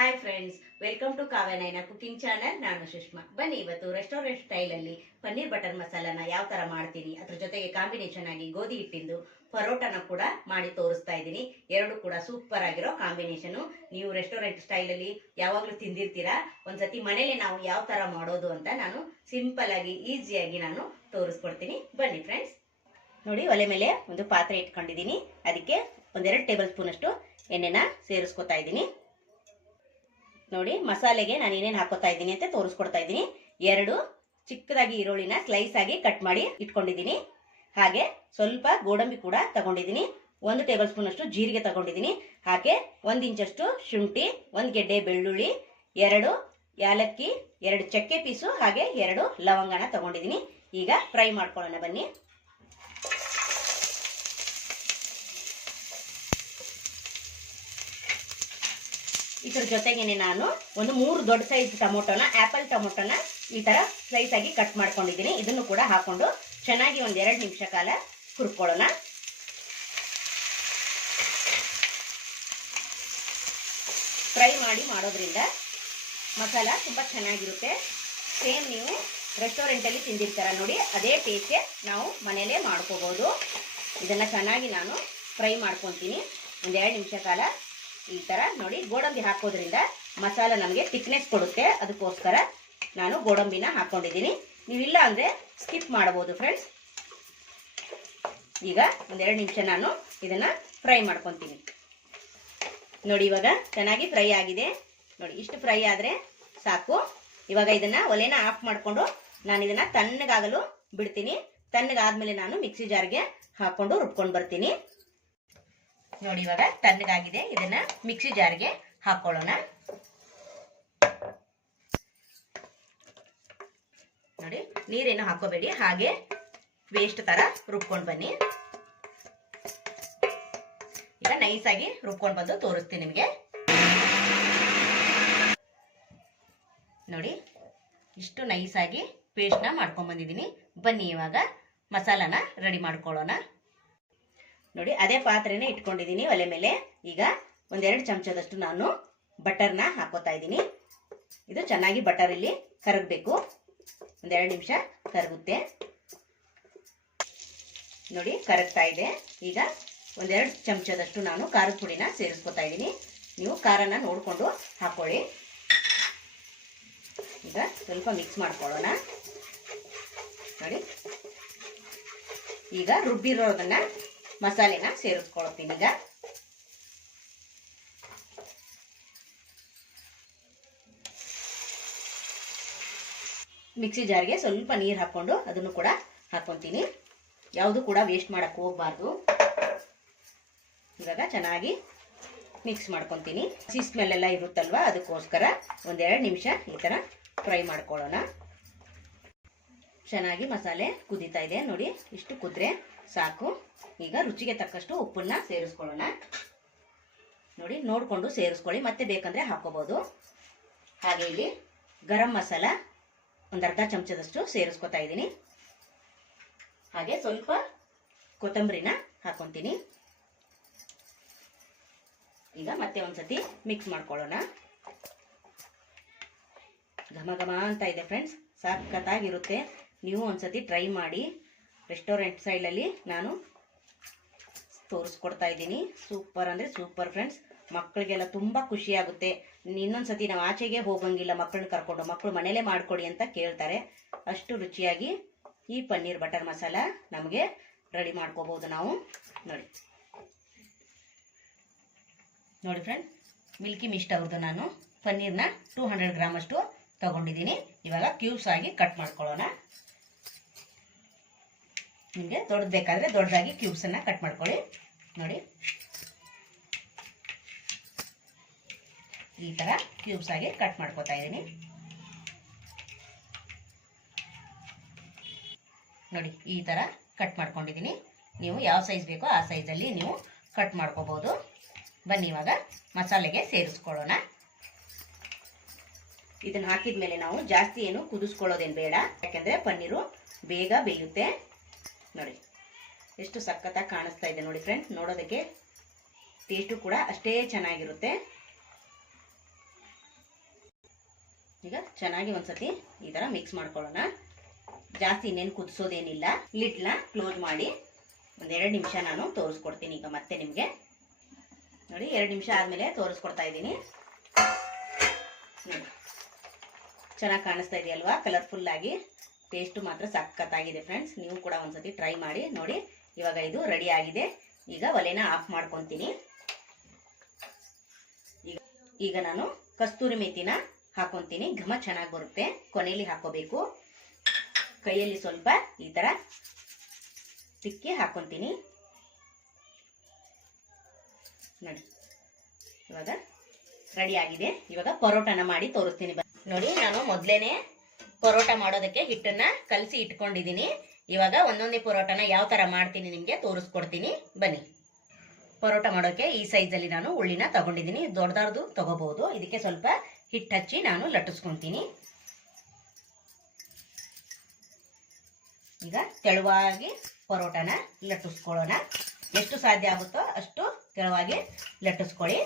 Hi friends, welcome to Kavyanayana cooking channel. ನಾನು ಸುಷ್ಮಾ. ಬನ್ನಿ ಇವತ್ತು ರೆಸ್ಟೋರೆಂಟ್ ಸ್ಟೈಲ್ ಅಲ್ಲಿ ಪನ್ನೀರ್ ಬಟರ್ ಮಸಾಲಾನ ಯಾವ ತರ ಮಾಡ್ತೀನಿ, ಅದ್ರ ಜೊತೆಗೆ ಕಾಂಬಿನೇಷನ್ ಆಗಿ ಗೋಧಿ ಹಿಟ್ಟಿಂದು ಪರೋಟನ ಕೂಡ ಮಾಡಿ ತೋರಿಸ್ತಾ ಇದ್ದೀನಿ. ಎರಡು ಕೂಡ ಸೂಪರ್ ಆಗಿರೋ ಕಾಂಬಿನೇಷನ್. ನೀವು ರೆಸ್ಟೋರೆಂಟ್ ಸ್ಟೈಲ್ ಅಲ್ಲಿ ಯಾವಾಗ್ಲೂ ತಿಂದಿರ್ತೀರಾ. ಒಂದ್ಸತಿ ಮನೇಲಿ ನಾವು ಯಾವ ತರ ಮಾಡೋದು ಅಂತ ನಾನು ಸಿಂಪಲ್ ಆಗಿ ಈಸಿಯಾಗಿ ನಾನು ತೋರಿಸ್ಕೊಡ್ತೀನಿ. ಬನ್ನಿ ಫ್ರೆಂಡ್ಸ್. ನೋಡಿ, ಒಲೆ ಮೇಲೆ ಒಂದು ಪಾತ್ರೆ ಇಟ್ಕೊಂಡಿದ್ದೀನಿ. ಅದಕ್ಕೆ ಒಂದೆರಡು ಟೇಬಲ್ ಸ್ಪೂನ್ ಅಷ್ಟು ಎಣ್ಣೆನ ಸೇರಿಸ್ಕೊತಾ ಇದ್ದೀನಿ. ನೋಡಿ, ಮಸಾಲೆಗೆ ನಾನು ಏನೇನು ಹಾಕೋತಾ ಇದ್ದೀನಿ ಅಂತ ತೋರಿಸ್ಕೊಡ್ತಾ ಇದ್ದೀನಿ. 2 ಚಿಕ್ಕದಾಗಿ ಈರುಳ್ಳಿನ ಸ್ಲೈಸ್ ಆಗಿ ಕಟ್ ಮಾಡಿ ಇಟ್ಕೊಂಡಿದ್ದೀನಿ. ಹಾಗೆ ಸ್ವಲ್ಪ ಗೋಡಂಬಿ ಕೂಡ ತಗೊಂಡಿದ್ದೀನಿ. 1 ಟೇಬಲ್ ಸ್ಪೂನ್ ಅಷ್ಟು ಜೀರಿಗೆ ತಗೊಂಡಿದ್ದೀನಿ. ಹಾಗೆ 1 ಇಂಚಷ್ಟು ಶುಂಠಿ, 1 ಗೆಡ್ಡೆ ಬೆಳ್ಳುಳ್ಳಿ, 2 ಯಾಲಕ್ಕಿ, 2 ಚಕ್ಕೆ ಪೀಸು, ಹಾಗೆ 2 ಲವಂಗನ ತಗೊಂಡಿದ್ದೀನಿ. ಈಗ ಫ್ರೈ ಮಾಡ್ಕೊಳ್ಳೋಣ ಬನ್ನಿ. ಇದ್ರ ಜೊತೆಗೇನೆ ನಾನು ಒಂದು 3 ದೊಡ್ಡ ಸೈಜ್ ಟೊಮೊಟೊನ, ಆಪಲ್ ಟೊಮೊಟೊನ ಈ ತರ ಸ್ಲೈಸ್ ಆಗಿ ಕಟ್ ಮಾಡ್ಕೊಂಡಿದ್ದೀನಿ. ಇದನ್ನು ಕೂಡ ಹಾಕೊಂಡು ಚೆನ್ನಾಗಿ 1-2 ನಿಮಿಷ ಕಾಲ ಹುರ್ಕೊಳ್ಳೋಣ. ಫ್ರೈ ಮಾಡೋದ್ರಿಂದ ಮಸಾಲ ತುಂಬಾ ಚೆನ್ನಾಗಿರುತ್ತೆ. ಸೇಮ್ ನೀವು ರೆಸ್ಟೋರೆಂಟ್ ಅಲ್ಲಿ ತಿಂದಿರ್ತಾರ ನೋಡಿ, ಅದೇ ಟೇಸ್ಟ್ ನಾವು ಮನೆಯಲ್ಲೇ ಮಾಡ್ಕೋಬಹುದು. ಇದನ್ನ ಚೆನ್ನಾಗಿ ನಾನು ಫ್ರೈ ಮಾಡ್ಕೊತೀನಿ 1-2 ನಿಮಿಷ ಕಾಲ. ಈ ತರ ನೋಡಿ, ಗೋಡಂಬಿ ಹಾಕೋದ್ರಿಂದ ಮಸಾಲ ನಮಗೆ ಥಿಕ್ನೆಸ್ ಕೊಡುತ್ತೆ. ಅದಕ್ಕೋಸ್ಕರ ನಾನು ಗೋಡಂಬಿನ ಹಾಕೊಂಡಿದ್ದೀನಿ. ನೀವಿಲ್ಲ ಅಂದ್ರೆ ಸ್ಕಿಪ್ ಮಾಡಬಹುದು ಫ್ರೆಂಡ್ಸ್. ಈಗ 1-2 ನಿಮಿಷ ನಾನು ಇದನ್ನ ಫ್ರೈ ಮಾಡ್ಕೊತೀನಿ. ನೋಡಿ, ಇವಾಗ ಚೆನ್ನಾಗಿ ಫ್ರೈ ಆಗಿದೆ. ನೋಡಿ, ಇಷ್ಟು ಫ್ರೈ ಆದ್ರೆ ಸಾಕು. ಇವಾಗ ಇದನ್ನ ಒಲೆನ ಆಫ್ ಮಾಡ್ಕೊಂಡು ನಾನು ಇದನ್ನ ತಣ್ಣಗಾಗಲು ಬಿಡ್ತೀನಿ. ತಣ್ಣಗಾದ್ಮೇಲೆ ನಾನು ಮಿಕ್ಸಿ ಜಾರ್ಗೆ ಹಾಕೊಂಡು ರುಬ್ಕೊಂಡು ಬರ್ತೀನಿ. ನೋಡಿ, ಇವಾಗ ತಣ್ಣಗಾಗಿದೆ. ಇದನ್ನ ಮಿಕ್ಸಿ ಜಾರ್ಗೆ ಹಾಕೊಳ್ಳೋಣ. ನೋಡಿ, ನೀರೇನು ಹಾಕೋಬೇಡಿ, ಹಾಗೆ ಪೇಸ್ಟ್ ತರ ರುಬ್ಕೊಂಡು ಬನ್ನಿ. ಈಗ ನೈಸ್ ಆಗಿ ರುಬ್ಕೊಂಡು ಬಂದು ತೋರಿಸ್ತೀನಿ ನಿಮಗೆ. ನೋಡಿ, ಇಷ್ಟು ನೈಸ್ ಆಗಿ ಪೇಸ್ಟ್ ನ ಮಾಡ್ಕೊಂಡ್ ಬಂದಿದ್ದೀನಿ. ಬನ್ನಿ ಇವಾಗ ಮಸಾಲಾನ ರೆಡಿ ಮಾಡ್ಕೊಳ್ಳೋಣ. ನೋಡಿ, ಅದೇ ಪಾತ್ರೆನೇ ಇಟ್ಕೊಂಡಿದ್ದೀನಿ ಒಲೆ ಮೇಲೆ. ಈಗ 1-2 ಚಮಚದಷ್ಟು ನಾನು ಬಟರ್ನ ಹಾಕೋತಾ ಇದ್ದೀನಿ. ಇದು ಚೆನ್ನಾಗಿ ಬಟರ್ ಇಲ್ಲಿ ಕರಗಬೇಕು. 1-2 ನಿಮಿಷ ಕರಗುತ್ತೆ. ನೋಡಿ, ಕರಗ್ತಾ ಇದೆ. ಈಗ 1-2 ಚಮಚದಷ್ಟು ನಾನು ಖಾರದ ಪುಡಿನ ಸೇರಿಸ್ಕೊತಾ ಇದ್ದೀನಿ. ನೀವು ಖಾರನ ನೋಡಿಕೊಂಡು ಹಾಕೊಳ್ಳಿ. ಈಗ ಸ್ವಲ್ಪ ಮಿಕ್ಸ್ ಮಾಡ್ಕೊಳ್ಳೋಣ. ನೋಡಿ, ಈಗ ರುಬ್ಬಿರೋದನ್ನ ಮಸಾಲೆನ ಸೇರಿಸ್ಕೊಳ್ತೀನಿ. ಈಗ ಮಿಕ್ಸಿ ಜಾರ್ಗೆ ಸ್ವಲ್ಪ ನೀರು ಹಾಕೊಂಡು ಅದನ್ನು ಕೂಡ ಹಾಕೊಂತೀನಿ. ಯಾವುದು ಕೂಡ ವೇಸ್ಟ್ ಮಾಡಕ್ ಹೋಗ್ಬಾರ್ದು. ಇವಾಗ ಚೆನ್ನಾಗಿ ಮಿಕ್ಸ್ ಮಾಡ್ಕೊತೀನಿ. ಹಸಿ ಸ್ಮೆಲ್ ಎಲ್ಲ ಇರುತ್ತಲ್ವಾ, ಅದಕ್ಕೋಸ್ಕರ 1-2 ನಿಮಿಷ ಈ ತರ ಫ್ರೈ ಮಾಡ್ಕೊಳ್ಳೋಣ. ಚೆನ್ನಾಗಿ ಮಸಾಲೆ ಕುದೀತಾ ಇದೆ. ನೋಡಿ, ಇಷ್ಟು ಕುದ್ರೆ ಸಾಕು. ಈಗ ರುಚಿಗೆ ತಕ್ಕಷ್ಟು ಉಪ್ಪನ್ನ ಸೇರಿಸ್ಕೊಳ್ಳೋಣ. ನೋಡಿ, ನೋಡ್ಕೊಂಡು ಸೇರಿಸ್ಕೊಳ್ಳಿ, ಮತ್ತೆ ಬೇಕಂದ್ರೆ ಹಾಕೋಬಹುದು. ಹಾಗೆ ಇಲ್ಲಿ ಗರಂ ಮಸಾಲ 1/2 ಚಮಚದಷ್ಟು ಸೇರಿಸ್ಕೊತಾ ಇದ್ದೀನಿ. ಹಾಗೆ ಸ್ವಲ್ಪ ಕೊತ್ತಂಬರಿನ ಹಾಕೊಂತೀನಿ. ಈಗ ಮತ್ತೆ ಒಂದ್ಸತಿ ಮಿಕ್ಸ್ ಮಾಡ್ಕೊಳ್ಳೋಣ. ಘಮ ಘಮ ಅಂತ ಇದೆ ಫ್ರೆಂಡ್ಸ್, ಸಖತ್ತಾಗಿರುತ್ತೆ. ನೀವು ಒಂದ್ಸತಿ ಟ್ರೈ ಮಾಡಿ. ರೆಸ್ಟೋರೆಂಟ್ ಸ್ಟೈಲಲ್ಲಿ ನಾನು ತೋರಿಸ್ಕೊಡ್ತಾ ಇದ್ದೀನಿ. ಸೂಪರ್ ಅಂದರೆ ಸೂಪರ್ ಫ್ರೆಂಡ್ಸ್. ಮಕ್ಕಳಿಗೆಲ್ಲ ತುಂಬ ಖುಷಿ ಆಗುತ್ತೆ. ಇನ್ನೊಂದ್ಸತಿ ನಾವು ಆಚೆಗೆ ಹೋಗಂಗಿಲ್ಲ ಮಕ್ಕಳನ್ನ ಕರ್ಕೊಂಡು, ಮಕ್ಕಳು ಮನೇಲೇ ಮಾಡ್ಕೊಡಿ ಅಂತ ಕೇಳ್ತಾರೆ. ಅಷ್ಟು ರುಚಿಯಾಗಿ ಈ ಪನ್ನೀರ್ ಬಟರ್ ಮಸಾಲ ನಮಗೆ ರೆಡಿ ಮಾಡ್ಕೋಬಹುದು ನಾವು. ನೋಡಿ ಫ್ರೆಂಡ್, ಮಿಲ್ಕಿ ಮಿಸ್ಟ್ ಅವ್ರದ್ದು ನಾನು ಪನ್ನೀರ್ನ 200 ಗ್ರಾಮ್ ಅಷ್ಟು ತಗೊಂಡಿದ್ದೀನಿ. ಇವಾಗ ಕ್ಯೂಬ್ಸ್ ಆಗಿ ಕಟ್ ಮಾಡ್ಕೊಳ್ಳೋಣ. ನಿಮಗೆ ದೊಡ್ಡದು ಬೇಕಾದ್ರೆ ದೊಡ್ಡದಾಗಿ ಕ್ಯೂಬ್ಸ್ ಅನ್ನ ಕಟ್ ಮಾಡ್ಕೊಳ್ಳಿ. ನೋಡಿ, ಈ ತರ ಕ್ಯೂಬ್ಸ್ ಆಗಿ ಕಟ್ ಮಾಡ್ಕೊತಾ ಇದ್ದೀನಿ. ನೋಡಿ, ಈ ತರ ಕಟ್ ಮಾಡ್ಕೊಂಡಿದ್ದೀನಿ. ನೀವು ಯಾವ ಸೈಜ್ ಬೇಕೋ ಆ ಸೈಜಲ್ಲಿ ನೀವು ಕಟ್ ಮಾಡ್ಕೋಬಹುದು. ಬನ್ನಿ ಇವಾಗ ಮಸಾಲೆಗೆ ಸೇರಿಸ್ಕೊಳ್ಳೋಣ. ಇದನ್ನ ಹಾಕಿದ್ಮೇಲೆ ನಾವು ಜಾಸ್ತಿ ಏನು ಕುದಿಸ್ಕೊಳ್ಳೋದೇನು ಬೇಡ, ಯಾಕೆಂದ್ರೆ ಪನ್ನೀರು ಬೇಗ ಬೇಯುತ್ತೆ. ನೋಡಿ, ಎಷ್ಟು ಸಖತ್ತಾಗಿ ಕಾಣಿಸ್ತಾ ಇದೆ ನೋಡಿ ಫ್ರೆಂಡ್ಸ್. ನೋಡೋದಕ್ಕೆ ಟೇಸ್ಟು ಕೂಡ ಅಷ್ಟೇ ಚೆನ್ನಾಗಿರುತ್ತೆ. ಈಗ ಚೆನ್ನಾಗಿ ಒಂದ್ಸತಿ ಈ ಥರ ಮಿಕ್ಸ್ ಮಾಡ್ಕೊಳ್ಳೋಣ. ಜಾಸ್ತಿ ಇನ್ನೇನು ಕುದಿಸೋದೇನಿಲ್ಲ. ಲಿಡ್ನ ಕ್ಲೋಸ್ ಮಾಡಿ ಒಂದು 2 ನಿಮಿಷ ನಾನು ತೋರಿಸ್ಕೊಡ್ತೀನಿ. ಈಗ ಮತ್ತೆ ನಿಮಗೆ ನೋಡಿ 2 ನಿಮಿಷ ಆದಮೇಲೆ ತೋರಿಸ್ಕೊಡ್ತಾ ಇದ್ದೀನಿ. ನೋಡಿ ಚೆನ್ನಾಗಿ ಕಾಣಿಸ್ತಾ ಇದೆಯಲ್ವಾ, ಕಲರ್ಫುಲ್ಲಾಗಿ. ಟೇಸ್ಟು ಮಾತ್ರ ಸಖತ್ತಾಗಿದೆ ಫ್ರೆಂಡ್ಸ್. ನೀವು ಕೂಡ ಒಂದ್ಸತಿ ಟ್ರೈ ಮಾಡಿ ನೋಡಿ. ಇವಾಗ ಇದು ರೆಡಿ ಆಗಿದೆ. ಈಗ ಒಲೆನ ಆಫ್ ಮಾಡ್ಕೊತೀನಿ. ಈಗ ನಾನು ಕಸ್ತೂರಿ ಮೇಥಿನ ಹಾಕೊತೀನಿ. ಘಮ ಚೆನ್ನಾಗಿ ಬರುತ್ತೆ. ಕೊನೆಯಲ್ಲಿ ಹಾಕೋಬೇಕು. ಕೈಯಲ್ಲಿ ಸ್ವಲ್ಪ ಈ ಥರ ತಿಕ್ಕಿ ಹಾಕೊತೀನಿ. ನೋಡಿ ಇವಾಗ ರೆಡಿ ಆಗಿದೆ. ಇವಾಗ ಪರೋಟನ ಮಾಡಿ ತೋರಿಸ್ತೀನಿ. ನೋಡಿ ನಾನು ಮೊದಲೇನೆ ಪರೋಟ ಮಾಡೋದಕ್ಕೆ ಹಿಟ್ಟನ್ನ ಕಲಸಿ ಇಟ್ಕೊಂಡಿದ್ದೀನಿ. ಇವಾಗ ಒಂದೊಂದೇ ಪರೋಟನ ಯಾವ ಥರ ಮಾಡ್ತೀನಿ ನಿಮಗೆ ತೋರಿಸ್ಕೊಡ್ತೀನಿ ಬನ್ನಿ. ಪರೋಟ ಮಾಡೋಕ್ಕೆ ಈ ಸೈಜಲ್ಲಿ ನಾನು ಉಳ್ಳಿನ ತಗೊಂಡಿದ್ದೀನಿ. ದೊಡ್ಡದಾರ್ದು ತಗೋಬಹುದು. ಇದಕ್ಕೆ ಸ್ವಲ್ಪ ಹಿಟ್ಟು ಹಚ್ಚಿ ನಾನು ಲಟ್ಟಿಸ್ಕೊತೀನಿ. ಈಗ ತೆಳುವಾಗಿ ಪರೋಟನ ಲಟ್ಟಿಸ್ಕೊಳ್ಳೋಣ. ಎಷ್ಟು ಸಾಧ್ಯ ಆಗುತ್ತೋ ಅಷ್ಟು ತೆಳುವಾಗಿ ಲಟ್ಟಿಸ್ಕೊಳ್ಳಿ.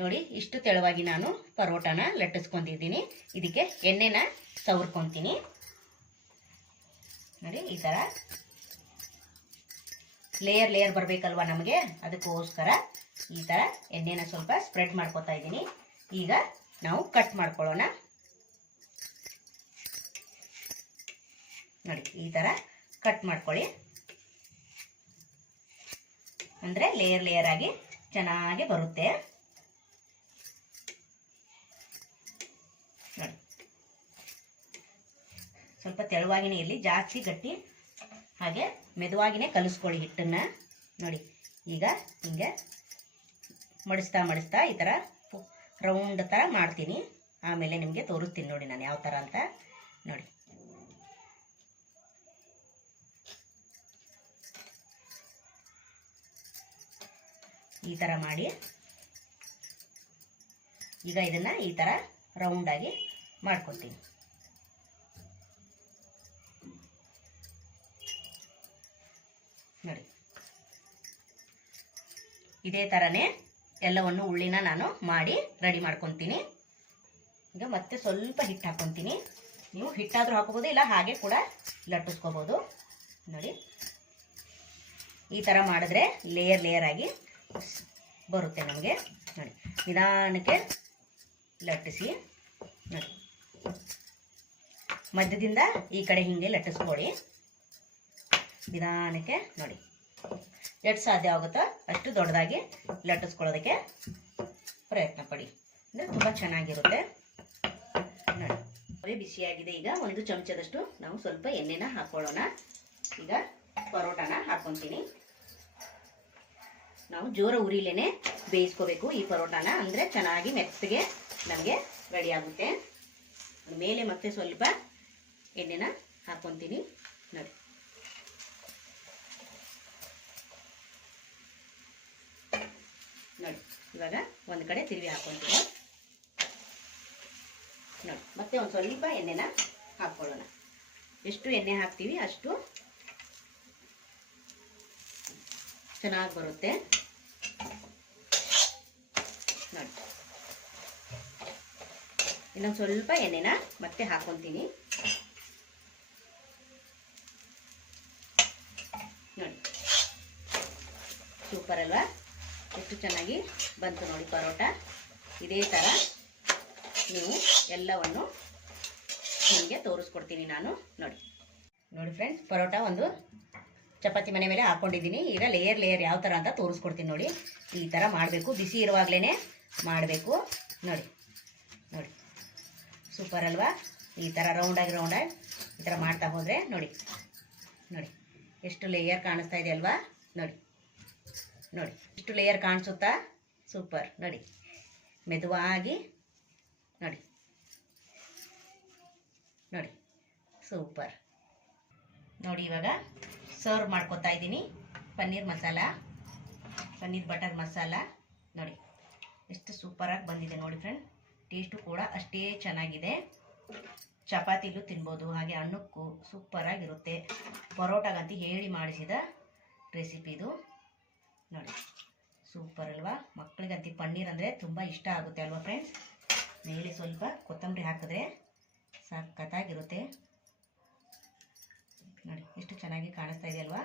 ನೋಡಿ ಇಷ್ಟು ತೆಳುವಾಗಿ ನಾನು ಪರೋಟನ ಲಟ್ಟಿಸ್ಕೊಂಡಿದ್ದೀನಿ. ಇದಕ್ಕೆ ಎಣ್ಣೆನ ಸವರ್ಕೊತೀನಿ. ನೋಡಿ ಈ ಥರ ಲೇಯರ್ ಬರಬೇಕಲ್ವ ನಮಗೆ, ಅದಕ್ಕೋಸ್ಕರ ಈ ಥರ ಎಣ್ಣೆನ ಸ್ವಲ್ಪ ಸ್ಪ್ರೆಡ್ ಮಾಡ್ಕೊತಾ ಇದ್ದೀನಿ. ಈಗ ನಾವು ಕಟ್ ಮಾಡ್ಕೊಳ್ಳೋಣ. ನೋಡಿ ಈ ಥರ ಕಟ್ ಮಾಡ್ಕೊಳ್ಳಿ. ಅಂದರೆ ಲೇಯರ್ ಆಗಿ ಚೆನ್ನಾಗಿ ಬರುತ್ತೆ. ನೋಡಿ ಸ್ವಲ್ಪ ತೆಳುವಾಗಿನೇ ಇರಲಿ, ಜಾಸ್ತಿ ಗಟ್ಟಿ ಹಾಗೆ ಮೆದುವಾಗಿನೇ ಕಲಿಸ್ಕೊಳ್ಳಿ ಹಿಟ್ಟನ್ನ. ನೋಡಿ ಈಗ ಹಿಂಗೆ ಮಡಿಸ್ತಾ ಈ ಥರ ರೌಂಡ್ ಥರ ಮಾಡ್ತೀನಿ. ಆಮೇಲೆ ನಿಮಗೆ ತೋರಿಸ್ತೀನಿ ನೋಡಿ ನಾನು ಯಾವ ಥರ ಅಂತ. ನೋಡಿ ಈ ಥರ ಮಾಡಿ ಈಗ ಇದನ್ನು ಈ ಥರ ರೌಂಡಾಗಿ ಮಾಡ್ಕೊತೀನಿ. ನೋಡಿ ಇದೇ ಥರನೇ ಎಲ್ಲವನ್ನು ಉಳ್ಳಿನ ನಾನು ಮಾಡಿ ರೆಡಿ ಮಾಡ್ಕೊತೀನಿ. ಈಗ ಮತ್ತೆ ಸ್ವಲ್ಪ ಹಿಟ್ಟು ಹಾಕ್ಕೊತೀನಿ. ನೀವು ಹಿಟ್ಟಾದರೂ ಹಾಕೋಬೋದು, ಇಲ್ಲ ಹಾಗೆ ಕೂಡ ಲಟ್ಟಿಸ್ಕೋಬೋದು. ನೋಡಿ ಈ ಥರ ಮಾಡಿದ್ರೆ ಲೇಯರ್ ಆಗಿ ಬರುತ್ತೆ ನಮಗೆ. ನೋಡಿ ನಿಧಾನಕ್ಕೆ ಲಟ್ಟಿಸಿ. ನೋಡಿ ಮಧ್ಯದಿಂದ ಈ ಕಡೆ ಹಿಂಗೆ ಲಟ್ಟಿಸ್ಕೊಳ್ಳಿ ನಿಧಾನಕ್ಕೆ. ನೋಡಿ ಎಷ್ಟು ಸಾಧ್ಯ ಆಗುತ್ತೋ ಅಷ್ಟು ದೊಡ್ಡದಾಗಿ ಲಟ್ಟಿಸ್ಕೊಳ್ಳೋದಕ್ಕೆ ಪ್ರಯತ್ನ ಪಡಿ. ಅಂದರೆ ತುಂಬ ಚೆನ್ನಾಗಿರುತ್ತೆ. ನೋಡಿ ಬಿಸಿಯಾಗಿದೆ. ಈಗ 1 ಚಮಚದಷ್ಟು ನಾವು ಸ್ವಲ್ಪ ಎಣ್ಣೆನ ಹಾಕೊಳ್ಳೋಣ. ಈಗ ಪರೋಟನ ಹಾಕ್ಕೊತೀನಿ. ನಾವು ಜೋರ ಉರಿಲೇನೆ ಬೇಯಿಸ್ಕೋಬೇಕು ಈ ಪರೋಟನ, ಅಂದರೆ ಚೆನ್ನಾಗಿ ಮೆತ್ತಗೆ ನಮಗೆ ರೆಡಿ ಆಗುತ್ತೆ. ಮೇಲೆ ಮತ್ತೆ ಸ್ವಲ್ಪ ಎಣ್ಣೆನ ಹಾಕ್ಕೊತೀನಿ. ನೋಡಿ ನೋಡಿ ಇವಾಗ ಒಂದು ಕಡೆ ತಿರುವಿ ಹಾಕ್ಕೊತೀನಿ. ನೋಡಿ ಮತ್ತೆ ಒಂದು ಸ್ವಲ್ಪ ಎಣ್ಣೆನ ಹಾಕ್ಕೊಳ್ಳೋಣ. ಎಷ್ಟು ಎಣ್ಣೆ ಹಾಕ್ತೀವಿ ಅಷ್ಟು ಚೆನ್ನಾಗಿ ಬರುತ್ತೆ. ನೋಡಿ ಇನ್ನೊಂದು ಸ್ವಲ್ಪ ಎಣ್ಣೆನ ಮತ್ತೆ ಹಾಕ್ಕೊತೀನಿ. ನೋಡಿ ಸೂಪರ್ ಅಲ್ವಾ, ಎಷ್ಟು ಚೆನ್ನಾಗಿ ಬಂತು ನೋಡಿ ಪರೋಟ. ಇದೇ ಥರ ನೀವು ಎಲ್ಲವನ್ನು ನಿಮಗೆ ತೋರಿಸ್ಕೊಡ್ತೀನಿ ನಾನು. ನೋಡಿ ನೋಡಿ ಫ್ರೆಂಡ್ಸ್, ಪರೋಟ ಒಂದು ಚಪಾತಿ ಮನೆ ಮೇಲೆ ಹಾಕ್ಕೊಂಡಿದ್ದೀನಿ. ಈಗ ಲೇಯರ್ ಯಾವ ಥರ ಅಂತ ತೋರಿಸ್ಕೊಡ್ತೀನಿ ನೋಡಿ. ಈ ಥರ ಮಾಡಬೇಕು, ಬಿಸಿ ಇರುವಾಗಲೇ ಮಾಡಬೇಕು. ನೋಡಿ ನೋಡಿ ಸೂಪರ್ ಅಲ್ವಾ. ಈ ಥರ ರೌಂಡಾಗಿ ಈ ಥರ ಮಾಡ್ತಾ ಹೋದರೆ ನೋಡಿ ನೋಡಿ ಎಷ್ಟು ಲೇಯರ್ ಕಾಣಿಸ್ತಾ ಇದೆ ಅಲ್ವಾ. ನೋಡಿ ನೋಡಿ ಇಷ್ಟು ಲೇಯರ್ ಕಾಣಿಸುತ್ತಾ, ಸೂಪರ್. ನೋಡಿ ಮೆದುವಾಗಿ ನೋಡಿ ನೋಡಿ ಸೂಪರ್. ನೋಡಿ ಇವಾಗ ಸರ್ವ್ ಮಾಡ್ಕೊತಾ ಇದ್ದೀನಿ. ಪನ್ನೀರ್ ಬಟರ್ ಮಸಾಲ ನೋಡಿ ಎಷ್ಟು ಸೂಪರಾಗಿ ಬಂದಿದೆ ನೋಡಿ ಫ್ರೆಂಡ್. ಟೇಸ್ಟು ಕೂಡ ಅಷ್ಟೇ ಚೆನ್ನಾಗಿದೆ. ಚಪಾತಿಗೂ ತಿನ್ಬೋದು, ಹಾಗೆ ಅನ್ನಕ್ಕೂ ಸೂಪರ್ ಅಲ್ವಾ? ಮಕ್ಕಳಿಗಂತೂ ಪನ್ನೀರ್ ಅಂದರೆ ತುಂಬ ಇಷ್ಟ ಆಗುತ್ತೆ ಅಲ್ವಾ ಫ್ರೆಂಡ್ಸ್? ಮೇಲೆ ಸ್ವಲ್ಪ ಕೊತ್ತಂಬರಿ ಹಾಕಿದ್ರೆ ಸಖತ್ತಾಗಿರುತ್ತೆ. ನೋಡಿ ಎಷ್ಟು ಚೆನ್ನಾಗಿ ಕಾಣಿಸ್ತಾ ಇದೆ ಅಲ್ವಾ?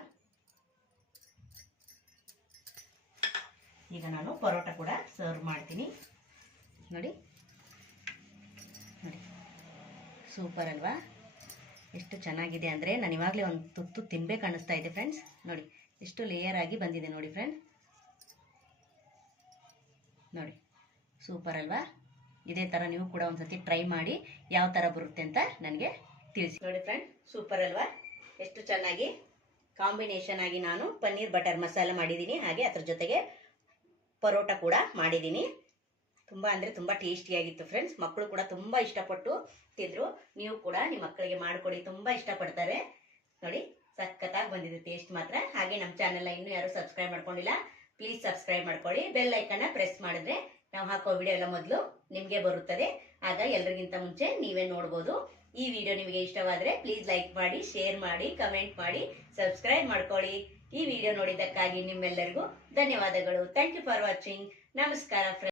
ಈಗ ನಾನು ಪರೋಟ ಕೂಡ ಸರ್ವ್ ಮಾಡ್ತೀನಿ. ನೋಡಿ ನೋಡಿ, ಸೂಪರ್ ಅಲ್ವಾ? ಎಷ್ಟು ಚೆನ್ನಾಗಿದೆ ಅಂದರೆ ನಾನು ಇವಾಗಲೇ ಒಂದು ತುತ್ತು ತಿನ್ಬೇಕು ಅನ್ನಿಸ್ತಾ ಇದೆ ಫ್ರೆಂಡ್ಸ್. ನೋಡಿ ಎಷ್ಟು ಲೇಯರ್ ಆಗಿ ಬಂದಿದೆ ನೋಡಿ ಫ್ರೆಂಡ್. ನೋಡಿ ಸೂಪರ್ ಅಲ್ವಾ? ಇದೇ ಥರ ನೀವು ಕೂಡ ಒಂದ್ಸತಿ ಟ್ರೈ ಮಾಡಿ ಯಾವ ಥರ ಬರುತ್ತೆ ಅಂತ ನನಗೆ ತಿಳಿಸಿ. ನೋಡಿ ಫ್ರೆಂಡ್, ಸೂಪರ್ ಅಲ್ವಾ? ಎಷ್ಟು ಚೆನ್ನಾಗಿ ಕಾಂಬಿನೇಷನ್ ಆಗಿ ನಾನು ಪನ್ನೀರ್ ಬಟರ್ ಮಸಾಲ ಮಾಡಿದ್ದೀನಿ, ಹಾಗೆ ಅದ್ರ ಜೊತೆಗೆ ಪರೋಟ ಕೂಡ ಮಾಡಿದ್ದೀನಿ. ತುಂಬ ಅಂದರೆ ತುಂಬ ಟೇಸ್ಟಿಯಾಗಿತ್ತು ಫ್ರೆಂಡ್ಸ್. ಮಕ್ಕಳು ಕೂಡ ತುಂಬ ಇಷ್ಟಪಟ್ಟು ತಿಂದರು. ನೀವು ಕೂಡ ನಿಮ್ಮ ಮಕ್ಕಳಿಗೆ ಮಾಡಿಕೊಡಿ, ತುಂಬ ಇಷ್ಟಪಡ್ತಾರೆ. ನೋಡಿ ಸಖತ್ತಾಗಿ ಬಂದಿದೆ ಟೇಸ್ಟ್ ಮಾತ್ರ. ಹಾಗೆ ನಮ್ಮ ಚಾನೆಲ್ನ ಇನ್ನೂ ಯಾರು ಸಬ್ಸ್ಕ್ರೈಬ್ ಮಾಡ್ಕೊಂಡಿಲ್ಲ, ಪ್ಲೀಸ್ ಸಬ್ಸ್ಕ್ರೈಬ್ ಮಾಡ್ಕೊಳ್ಳಿ. ಬೆಲ್ ಐಕನ್ನ ಪ್ರೆಸ್ ಮಾಡಿದ್ರೆ ನಾವು ಹಾಕೋ ವಿಡಿಯೋ ಎಲ್ಲ ಮೊದಲು ನಿಮಗೆ ಬರುತ್ತದೆ. ಆಗ ಎಲ್ಲರಿಗಿಂತ ಮುಂಚೆ ನೀವೇ ನೋಡ್ಬೋದು. ಈ ವಿಡಿಯೋ ನಿಮಗೆ ಇಷ್ಟವಾದರೆ ಪ್ಲೀಸ್ ಲೈಕ್ ಮಾಡಿ, ಶೇರ್ ಮಾಡಿ, ಕಮೆಂಟ್ ಮಾಡಿ, ಸಬ್ಸ್ಕ್ರೈಬ್ ಮಾಡ್ಕೊಳ್ಳಿ. ಈ ವಿಡಿಯೋ ನೋಡಿದ್ದಕ್ಕಾಗಿ ನಿಮ್ಮೆಲ್ಲರಿಗೂ ಧನ್ಯವಾದಗಳು. Thank you for watching. ನಮಸ್ಕಾರ ಫ್ರೆಂಡ್ಸ್.